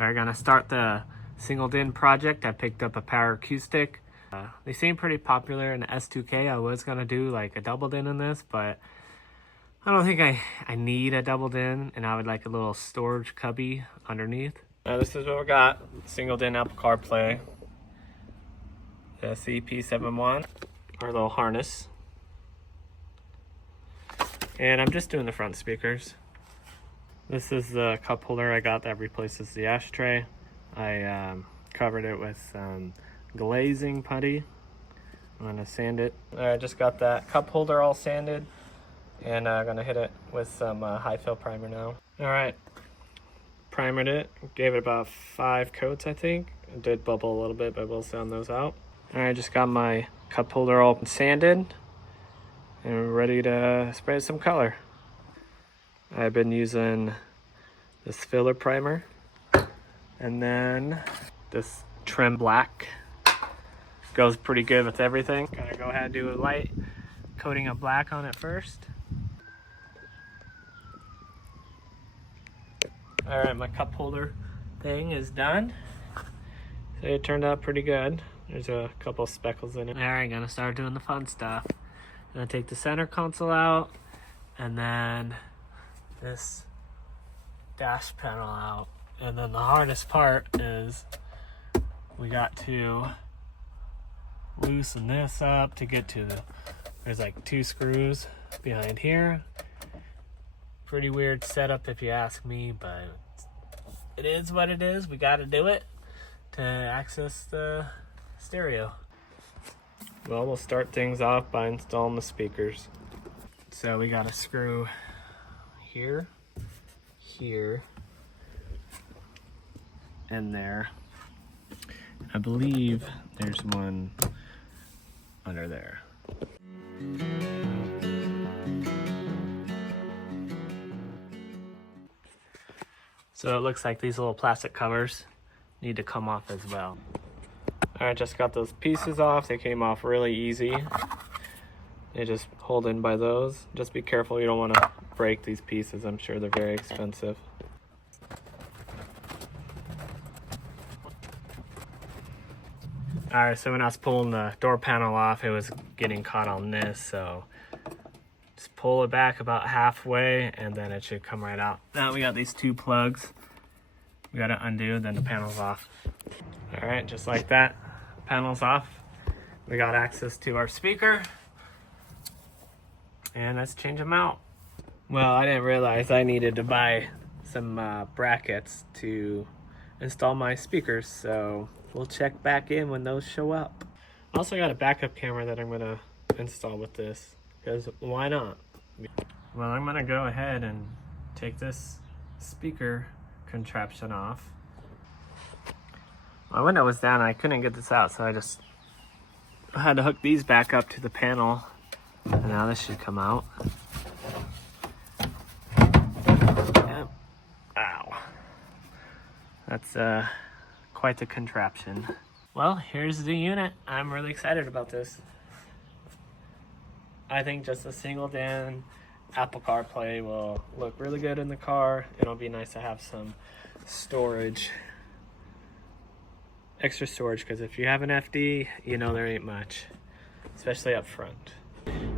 We're gonna start the single din project. I picked up a Power Acoustik. They seem pretty popular in the S2K. I was gonna do like a double din in this, but I don't think I need a double din, and I would like a little storage cubby underneath. This is what we got. Single din Apple CarPlay. The CP71, our little harness. And I'm just doing the front speakers. This is the cup holder I got that replaces the ashtray. I covered it with glazing putty. I'm gonna sand it. I just got that cup holder all sanded, and I'm gonna hit it with some high fill primer now. All right, primered it, gave it about 5 coats, I think. It did bubble a little bit, but we'll sound those out. All right, just got my cup holder all sanded and we're ready to spray some color. I've been using this filler primer and then this trim black. Goes pretty good with everything. Gonna go ahead and do a light coating of black on it first. All right, my cup holder thing is done. So it turned out pretty good. There's a couple speckles in it. All right, gonna start doing the fun stuff. Gonna take the center console out and then this dash panel out. And then the hardest part is we got to loosen this up to get to there's like 2 screws behind here. Pretty weird setup if you ask me, but it is what it is. We gotta do it to access the stereo. Well, we'll start things off by installing the speakers. So we got a screw here, here, and there. I believe there's one under there. So it looks like these little plastic covers need to come off as well. All right, just got those pieces off. They came off really easy. You just hold in by those. Just be careful, you don't want to break these pieces. I'm sure they're very expensive. All right, so when I was pulling the door panel off, it was getting caught on this, so just pull it back about halfway and then it should come right out. Now we got these 2 plugs. We got to undo, then the panel's off. All right, just like that, panel's off. We got access to our speaker, and let's change them out. Well, I didn't realize I needed to buy some brackets to install my speakers, so we'll check back in when those show up. I also got a backup camera that I'm gonna install with this, because why not? Well, I'm gonna go ahead and take this speaker contraption off. My window was down, I couldn't get this out, so I had to hook these back up to the panel, and now this should come out. Yep. Ow. That's quite the contraption. Well, here's the unit. I'm really excited about this. I think just a single din Apple CarPlay will look really good in the car. It'll be nice to have some storage, extra storage, because if you have an FD, you know there ain't much, especially up front.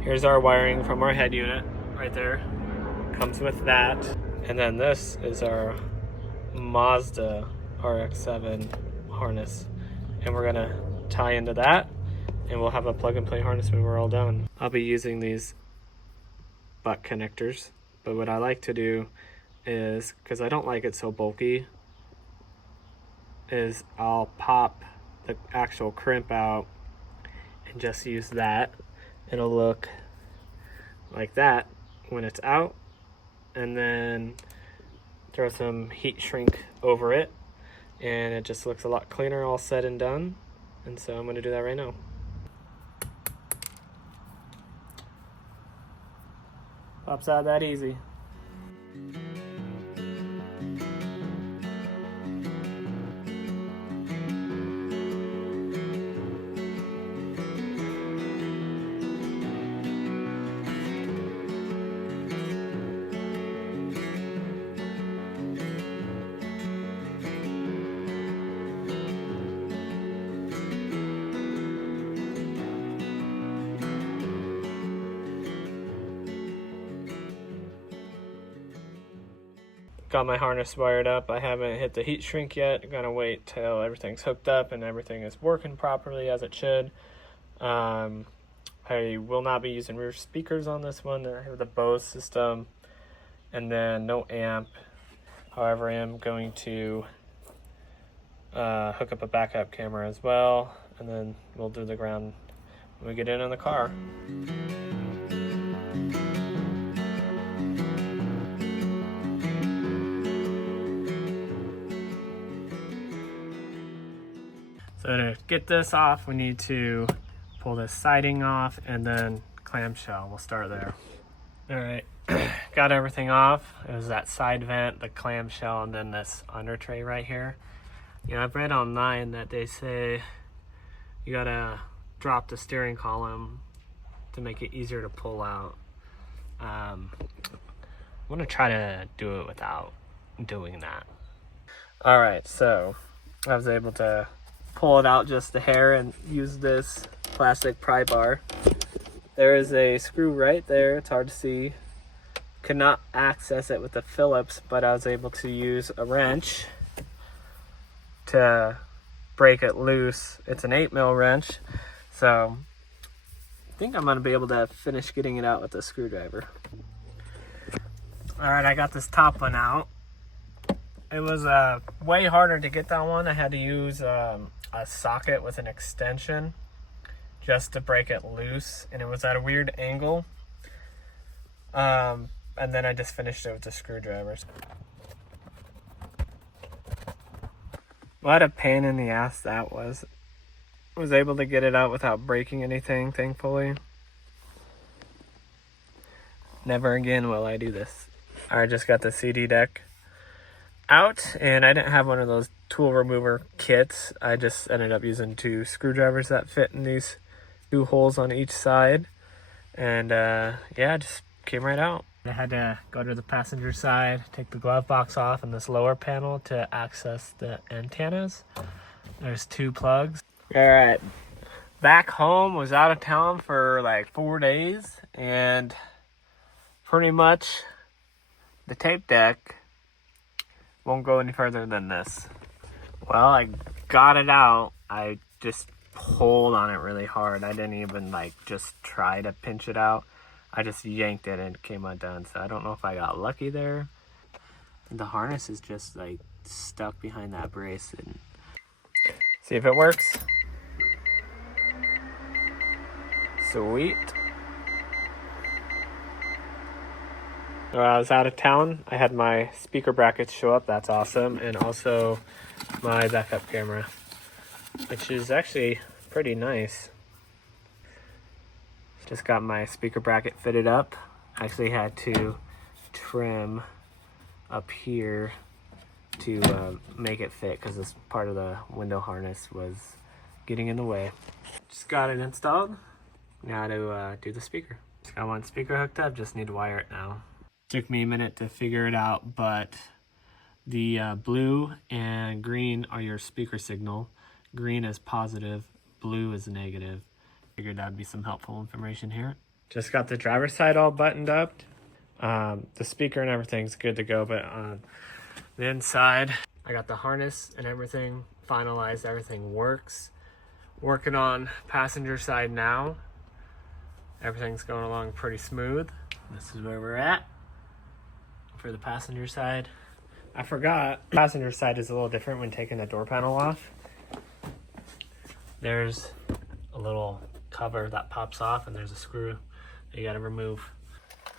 Here's our wiring from our head unit right there. Comes with that. And then this is our Mazda RX-7 harness. And we're gonna tie into that, and we'll have a plug and play harness when we're all done. I'll be using these butt connectors, but what I like to do is, because I don't like it so bulky, is I'll pop the actual crimp out and just use that. It'll look like that when it's out, and then throw some heat shrink over it, and it just looks a lot cleaner all said and done. And so I'm going to do that right now. Pops out that easy. got my harness wired up. I haven't hit the heat shrink yet. I'm gonna wait till everything's hooked up and everything is working properly as it should. I will not be using rear speakers on this one. I have the Bose system and then no amp. However, I am going to hook up a backup camera as well, and then we'll do the ground when we get in the car. So to get this off, we need to pull this siding off and then clamshell. We'll start there. All right, got everything off. It was that side vent, the clamshell, and then this under tray right here. You know, I've read online that they say you gotta drop the steering column to make it easier to pull out. I'm gonna try to do it without doing that. All right, so I was able to pull it out just a hair and use this plastic pry bar. There is a screw right there. It's hard to see. Could not access it with the Phillips, but I was able to use a wrench to break it loose. It's an 8mm wrench, so I think I'm gonna be able to finish getting it out with the screwdriver. All right, I got this top one out. It was way harder to get that one. I had to use a socket with an extension just to break it loose, and it was at a weird angle. And then I just finished it with the screwdrivers. What a pain in the ass that was. I was able to get it out without breaking anything, thankfully. Never again will I do this. I just got the CD deck out, and I didn't have one of those tool remover kits. I just ended up using 2 screwdrivers that fit in these 2 holes on each side, and yeah, just came right out. I had to go to the passenger side, take the glove box off and this lower panel to access the antennas. There's 2 plugs. All right, back home, was out of town for like 4 days, and pretty much the tape deck won't go any further than this. Well, I got it out. I just pulled on it really hard. I didn't even like just try to pinch it out. I just yanked it and it came undone. So I don't know if I got lucky there. The harness is just like stuck behind that brace. And see if it works. Sweet. When I was out of town, I had my speaker brackets show up. That's awesome. And also my backup camera, which is actually pretty nice. Just got my speaker bracket fitted up. Actually had to trim up here to make it fit because this part of the window harness was getting in the way. Just got it installed. Now to do the speaker. Just got one speaker hooked up, just need to wire it now. Took me a minute to figure it out, but the blue and green are your speaker signal. Green is positive, blue is negative. Figured that'd be some helpful information here. Just got the driver's side all buttoned up. The speaker and everything's good to go, but on the inside, I got the harness and everything finalized. Everything works. Working on passenger side now. Everything's going along pretty smooth. This is where we're at for the passenger side. I forgot, passenger side is a little different when taking the door panel off. There's a little cover that pops off and there's a screw that you gotta remove.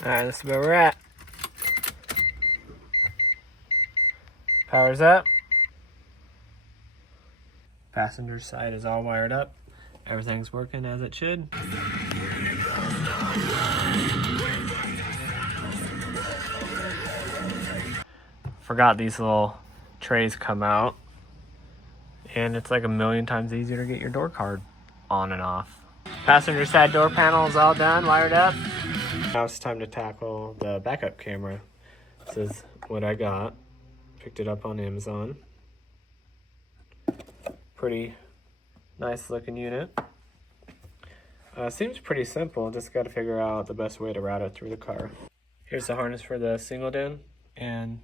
All right, this is where we're at. Power's up. Passenger side is all wired up. Everything's working as it should. Forgot these little trays come out, and it's like a million times easier to get your door card on and off. Passenger side door panel is all done, wired up. Now it's time to tackle the backup camera. This is what I got. Picked it up on Amazon. Pretty nice looking unit. Seems pretty simple, just got to figure out the best way to route it through the car. Here's the harness for the single DIN, and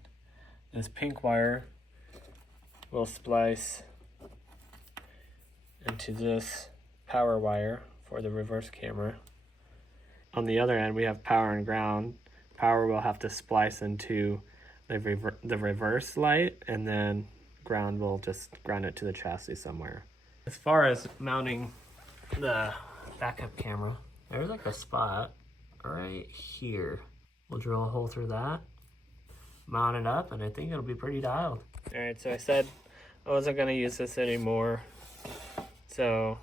This pink wire will splice into this power wire for the reverse camera. On the other end, we have power and ground. Power will have to splice into the reverse light, and then ground will just ground it to the chassis somewhere. As far as mounting the backup camera, there's like a spot right here. We'll drill a hole through that, mount it up, and I think it'll be pretty dialed. All right, so I said I wasn't gonna use this anymore, so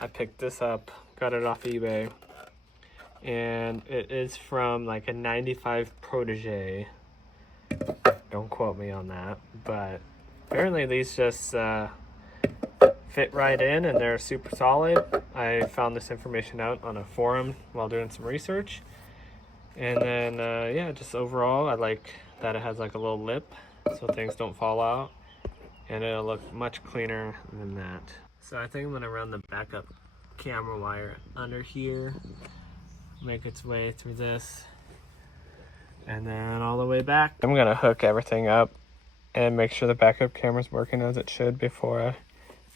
I picked this up, got it off eBay, and it is from like a 95 Protege. Don't quote me on that, but apparently these just fit right in and they're super solid. I found this information out on a forum while doing some research. And then, yeah, just overall, I like that it has like a little lip so things don't fall out. And it'll look much cleaner than that. So I think I'm gonna run the backup camera wire under here, make its way through this, and then all the way back. I'm gonna hook everything up and make sure the backup camera's working as it should before I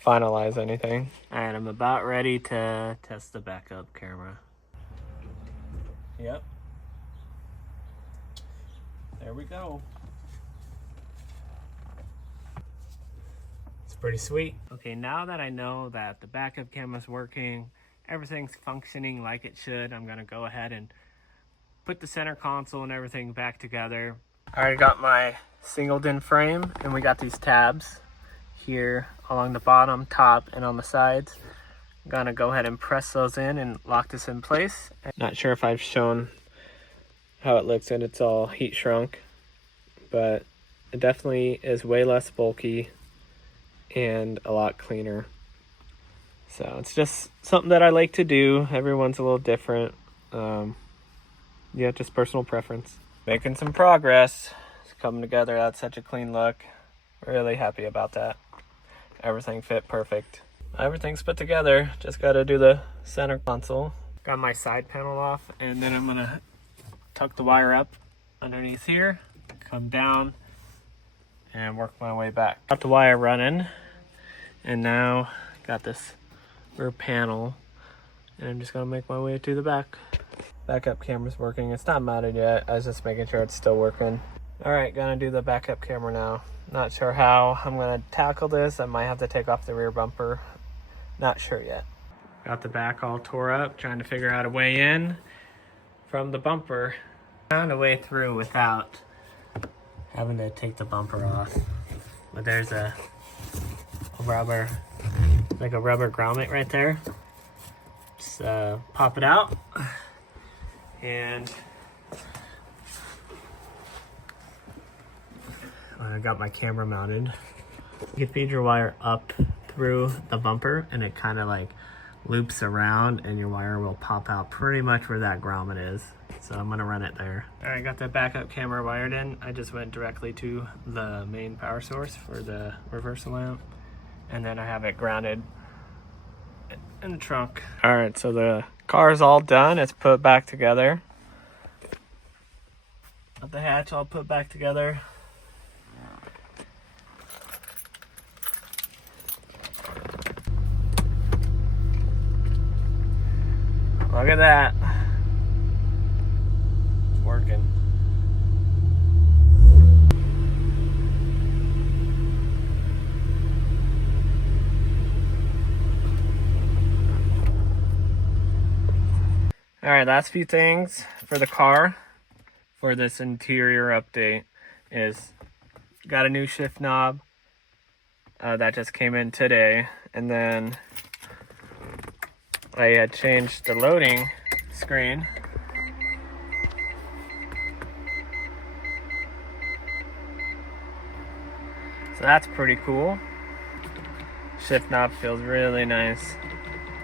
finalize anything. All right, I'm about ready to test the backup camera. Yep. There we go. It's pretty sweet. Okay, now that I know that the backup camera's working, everything's functioning like it should, I'm gonna go ahead and put the center console and everything back together. I already got my singled-in frame, and we got these tabs here along the bottom, top, and on the sides. I'm gonna go ahead and press those in and lock this in place. Not sure if I've shown how it looks, and it's all heat shrunk, but it definitely is way less bulky and a lot cleaner. So it's just something that I like to do. Everyone's a little different. Yeah, just personal preference. Making some progress. It's coming together. That's such a clean look. Really happy about that. Everything fit perfect. Everything's put together. Just got to do the center console. Got my side panel off, and then I'm gonna tuck the wire up underneath here, come down, and work my way back. Got the wire running, and now got this rear panel, and I'm just gonna make my way to the back. Backup camera's working. It's not mounted yet. I was just making sure it's still working. All right, gonna do the backup camera now. Not sure how I'm gonna tackle this. I might have to take off the rear bumper. Not sure yet. Got the back all tore up, trying to figure out a way in from the bumper. Found a way through without having to take the bumper off. But there's a rubber, like a rubber grommet right there. Just pop it out. And I got my camera mounted. You can feed your wire up through the bumper, and it kind of like loops around, and your wire will pop out pretty much where that grommet is. So I'm gonna run it there. All right, got the backup camera wired in. I just went directly to the main power source for the reversal lamp, and then I have it grounded in the trunk. All right, so the car is all done. It's put back together. Got the hatch all put back together. Look at that. It's working. All right, last few things for the car for this interior update is got a new shift knob that just came in today, and then I had changed the loading screen. So that's pretty cool. Shift knob feels really nice.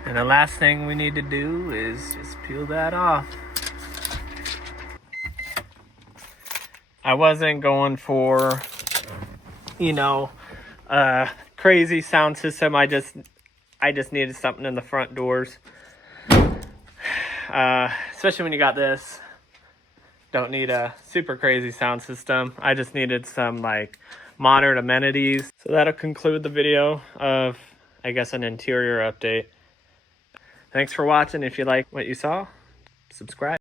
And the last thing we need to do is just peel that off. I wasn't going for, you know, a crazy sound system. I just needed something in the front doors. Especially when you got this. Don't need a super crazy sound system. I just needed some like modern amenities. So that'll conclude the video of, I guess, an interior update. Thanks for watching. If you like what you saw, subscribe.